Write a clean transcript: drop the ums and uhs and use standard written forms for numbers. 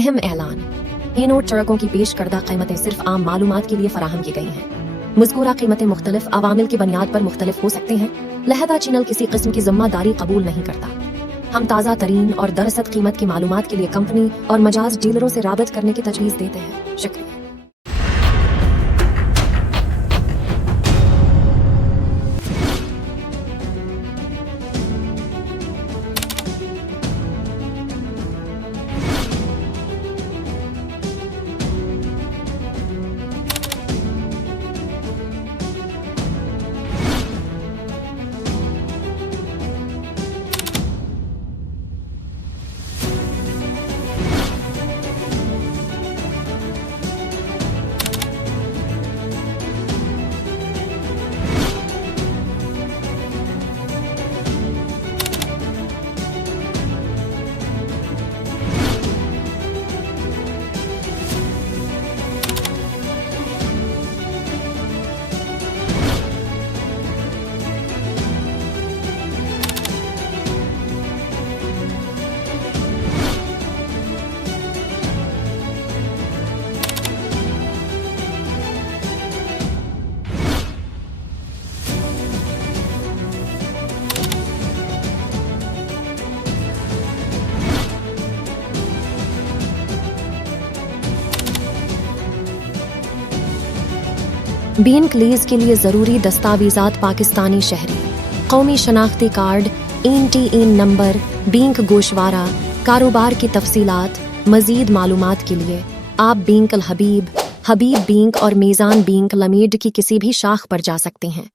अहम ऐलान। ये नोट ट्रकों की पेश करदा कीमतें सिर्फ आम मालूमात के लिए फराहम की गई हैं। मज़कूरा कीमतें मुख्तलिफ अवामिल की बुनियाद पर मुख्तलिफ हो सकते हैं, लिहाजा चैनल किसी किस्म की जिम्मेदारी कबूल नहीं करता। हम ताज़ा तरीन और दरअसल कीमत की मालूमात के लिए कंपनी और मजाज डीलरों से राबत करने की तजवीज़ देते हैं। शुक्रिया। बैंक लीज के लिए ज़रूरी दस्तावेज़ात पाकिस्तानी शहरी, कौमी शनाख्ती कार्ड, NTN नंबर, बैंक गोशवारा, कारोबार की तफसीलात। मज़ीद मालूमात के लिए आप बैंक अल हबीब, हबीब बैंक और मेज़ान बैंक लिमिटेड की किसी भी शाख पर जा सकते हैं।